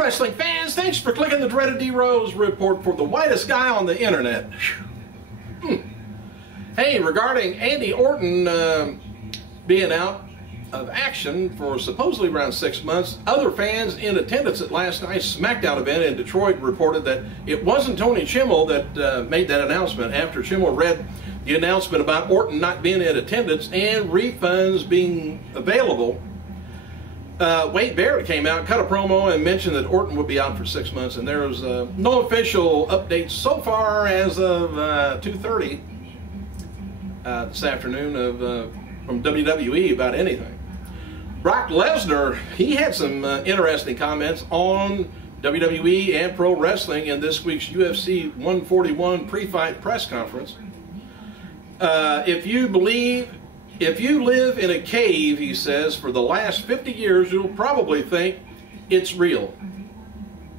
wrestling fans, thanks for clicking the dreaded D-Rose report for the whitest guy on the internet. Hey, regarding Andy Orton being out of action for supposedly around 6 months, other fans in attendance at last night's SmackDown event in Detroit reported that it wasn't Tony Chimel that made that announcement after Chimel read the announcement about Orton not being in attendance and refunds being available. Wade Barrett came out, cut a promo, and mentioned that Orton would be out for 6 months, and there was no official update so far as of 2:30 this afternoon from WWE about anything. Brock Lesnar, he had some interesting comments on WWE and pro wrestling in this week's UFC 141 pre-fight press conference. If you live in a cave, he says, for the last 50 years, you'll probably think it's real,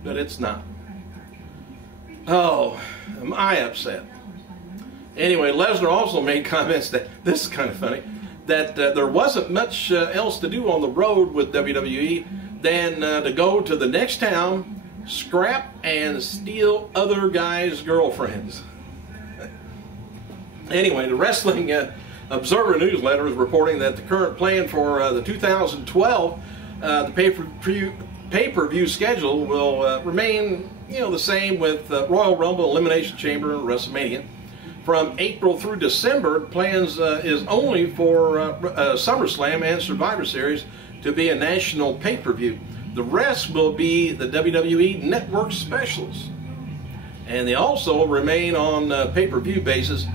but it's not. Oh, am I upset? Anyway, Lesnar also made comments that, this is kind of funny, that there wasn't much else to do on the road with WWE than to go to the next town, scrap, and steal other guys' girlfriends. Anyway, the Wrestling Observer newsletter is reporting that the current plan for the 2012 the pay-per-view schedule will remain, the same with Royal Rumble, Elimination Chamber, and WrestleMania. From April through December, plans is only for SummerSlam and Survivor Series to be a national pay-per-view. The rest will be the WWE Network specials. And they also remain on pay-per-view basis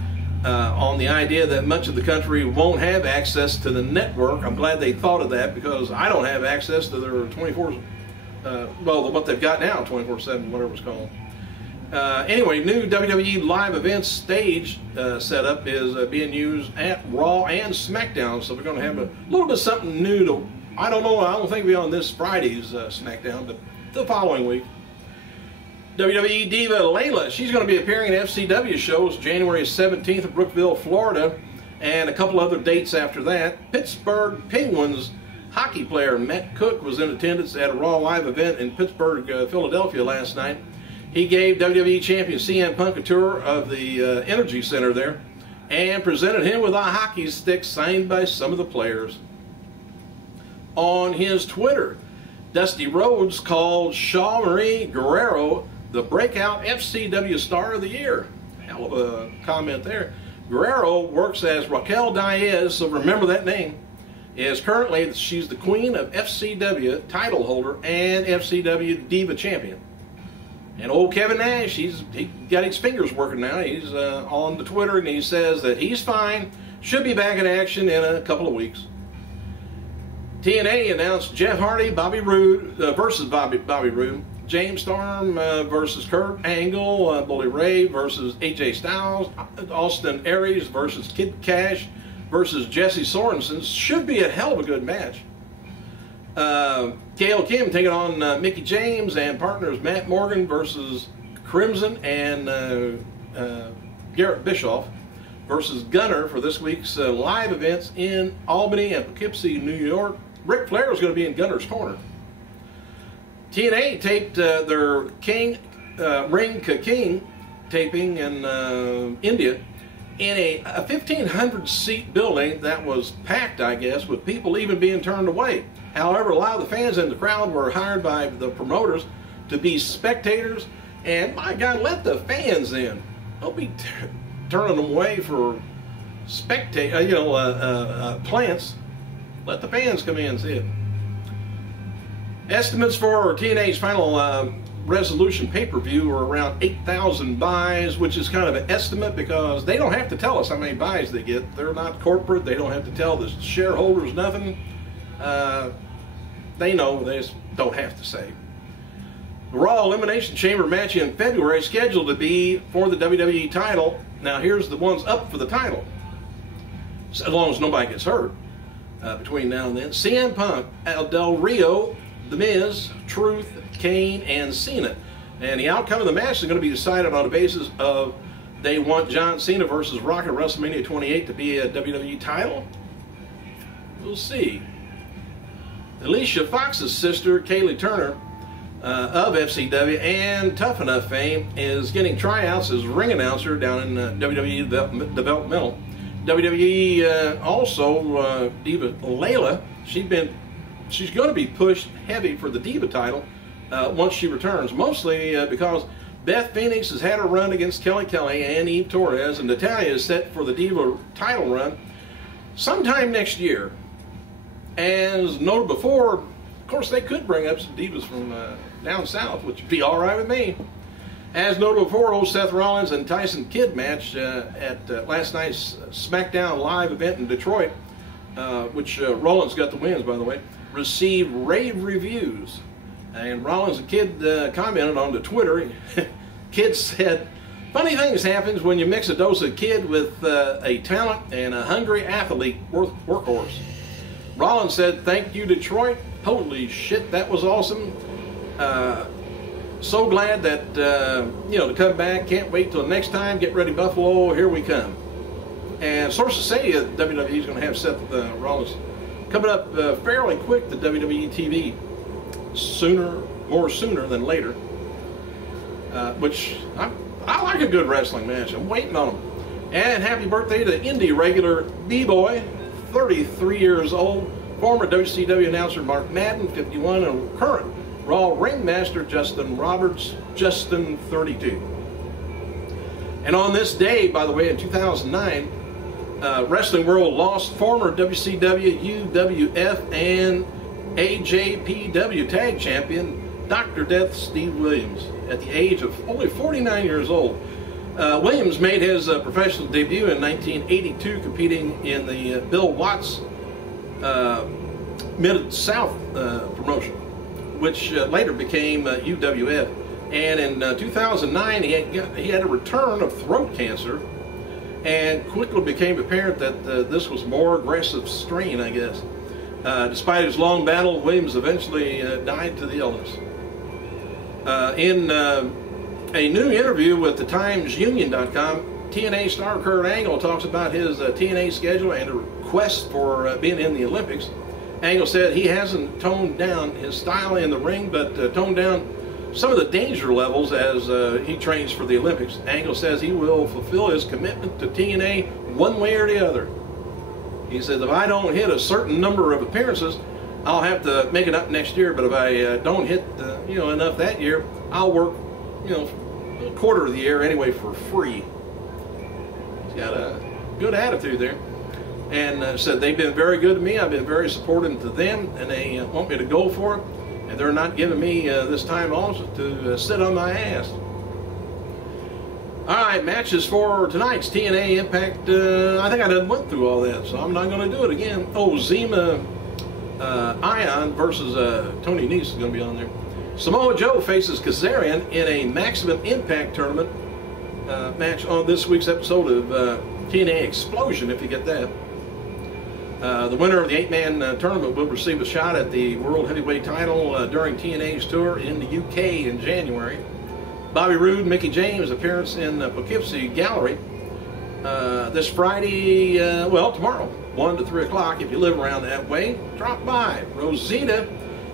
on the idea that much of the country won't have access to the network. I'm glad they thought of that because I don't have access to their 24, well, what they've got now, 24/7, whatever it's called. Anyway, new WWE live events stage setup is being used at Raw and SmackDown, so we're going to have a little bit of something new to, I don't know, I don't think it'll be on this Friday's SmackDown, but the following week. WWE diva Layla, she's going to be appearing at FCW shows January 17th in Brookville, Florida, and a couple other dates after that. Pittsburgh Penguins hockey player Matt Cook was in attendance at a Raw live event in Pittsburgh, Philadelphia last night. He gave WWE Champion CM Punk a tour of the Energy Center there and presented him with a hockey stick signed by some of the players. On his Twitter, Dusty Rhoades called Shaw Marie Guerrero the breakout FCW Star of the Year. Hell of a comment there. Guerrero works as Raquel Diaz, so remember that name. She's the queen of FCW title holder and FCW Diva Champion. And old Kevin Nash, he got his fingers working now. He's on the Twitter and he says that he's fine, should be back in action in a couple of weeks. TNA announced Jeff Hardy versus Bobby Roode, James Storm versus Kurt Angle, Bully Ray versus AJ Styles, Austin Aries versus Kid Cash versus Jesse Sorensen. Should be a hell of a good match. Gail Kim taking on Mickey James and partners Matt Morgan versus Crimson and Garrett Bischoff versus Gunner for this week's live events in Albany and Poughkeepsie, New York. Ric Flair is going to be in Gunner's corner. TNA taped their Ring Ka King taping in India in a 1,500 seat building that was packed, I guess, with people even being turned away. However, a lot of the fans in the crowd were hired by the promoters to be spectators, and my God, let the fans in. Don't be turning them away for plants. Let the fans come in and see it. Estimates for TNA's final Resolution pay-per-view are around 8,000 buys, which is kind of an estimate because they don't have to tell us how many buys they get. They're not corporate. They don't have to tell the shareholders nothing. They know, they just don't have to say. The Raw Elimination Chamber match in February scheduled to be for the WWE title. Now here's the ones up for the title, as long as nobody gets hurt between now and then. CM Punk, Del Rio, The Miz, Truth, Kane, and Cena. And the outcome of the match is going to be decided on the basis of they want John Cena versus Rock at WrestleMania 28 to be a WWE title. We'll see. Alicia Fox's sister, Kaylee Turner, of FCW and Tough Enough fame, is getting tryouts as ring announcer down in WWE Developmental. WWE also, Diva Layla, she's going to be pushed heavy for the Diva title once she returns, mostly because Beth Phoenix has had a run against Kelly Kelly and Eve Torres, and Natalya is set for the Diva title run sometime next year. As noted before, of course, they could bring up some divas from down south, which would be all right with me. As noted before, old Seth Rollins and Tyson Kidd match at last night's SmackDown Live event in Detroit, which Rollins got the wins, by the way, received rave reviews. And Rollins and Kidd commented on the Twitter. Kidd said, "Funny things happens when you mix a dose of Kidd with a talent and a hungry athlete workhorse." Rollins said, "Thank you, Detroit. Holy shit, that was awesome. So glad that, to come back. Can't wait till next time. Get ready, Buffalo. Here we come." And sources say that WWE is going to have Seth Rollins coming up fairly quick to WWE TV. More sooner than later. Which, I like a good wrestling match. I'm waiting on them. And happy birthday to indie regular B-Boy, 33 years old, former WCW announcer Mark Madden, 51, and current Raw ringmaster Justin Roberts, Justin, 32. And on this day, by the way, in 2009, Wrestling World lost former WCW, UWF, and AJPW tag champion Dr. Death Steve Williams at the age of only 49 years old. Williams made his professional debut in 1982 competing in the Bill Watts Mid-South promotion, which later became UWF. And in 2009 he had a return of throat cancer, and quickly became apparent that this was more aggressive strain, I guess. Despite his long battle, Williams eventually died to the illness. In a new interview with the TimesUnion.com, TNA star Kurt Angle talks about his TNA schedule and a request for being in the Olympics. Angle said he hasn't toned down his style in the ring, but toned down some of the danger levels as he trains for the Olympics. Angle says he will fulfill his commitment to TNA one way or the other. He says, if I don't hit a certain number of appearances, I'll have to make it up next year. But if I don't hit enough that year, I'll work a quarter of the year anyway for free. He's got a good attitude there. And said they've been very good to me. I've been very supportive to them, and they want me to go for it. And they're not giving me this time also to sit on my ass. All right, matches for tonight's TNA Impact. I think I done went through all that, so I'm not going to do it again. Oh, Zima Ion versus Tony Nese is going to be on there. Samoa Joe faces Kazarian in a Maximum Impact tournament match on this week's episode of TNA Explosion, if you get that. The winner of the 8-man tournament will receive a shot at the World Heavyweight title during TNA's tour in the UK in January. Bobby Roode, Mickie James appearance in Poughkeepsie Gallery this Friday, tomorrow, 1 to 3 o'clock. If you live around that way, drop by. Rosita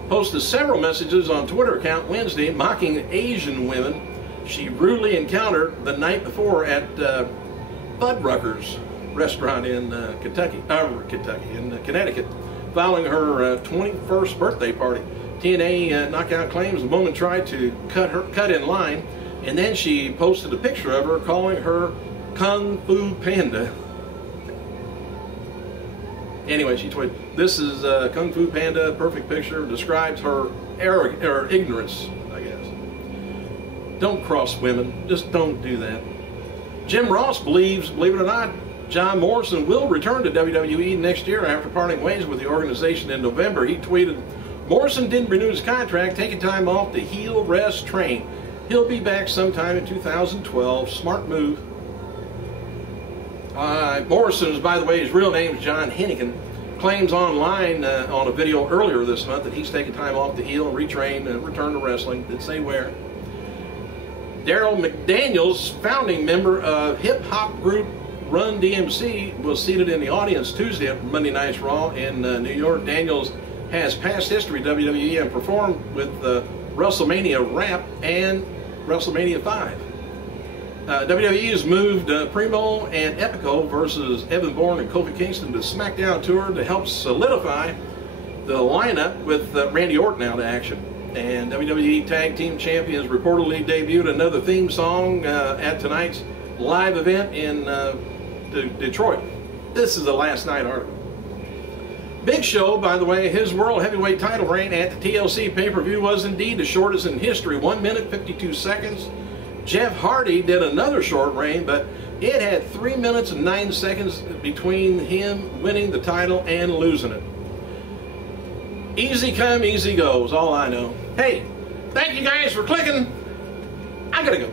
posted several messages on Twitter account Wednesday mocking Asian women she rudely encountered the night before at Fuddruckers restaurant in Connecticut, following her 21st birthday party. TNA Knockout claims the woman tried to cut in line, and then she posted a picture of her calling her Kung Fu Panda. Anyway, she tweeted, "This is Kung Fu Panda, perfect picture, describes her ignorance, I guess. Don't cross women, just don't do that." Jim Ross believes, believe it or not, John Morrison will return to WWE next year after parting ways with the organization in November. He tweeted, "Morrison didn't renew his contract, taking time off to heal, rest, train. He'll be back sometime in 2012. Smart move." Morrison, by the way, his real name is John Hennigan, claims online on a video earlier this month that he's taking time off to heal and retrain and return to wrestling. Didn't say where. Daryl McDaniels, founding member of hip-hop group Run DMC, was seated in the audience Tuesday at Monday Night's Raw in New York. Daniels has past history WWE and performed with WrestleMania Wrap and WrestleMania 5. WWE has moved Primo and Epico versus Evan Bourne and Kofi Kingston to SmackDown tour to help solidify the lineup with Randy Orton out of action. And WWE Tag Team Champions reportedly debuted another theme song at tonight's live event in Detroit. This is the last night article. Big Show, by the way, his World Heavyweight title reign at the TLC pay-per-view was indeed the shortest in history, 1 minute 52 seconds. Jeff Hardy did another short reign, but it had 3 minutes and 9 seconds between him winning the title and losing it. Easy come, easy go is all I know. Hey, thank you guys for clicking. I gotta go.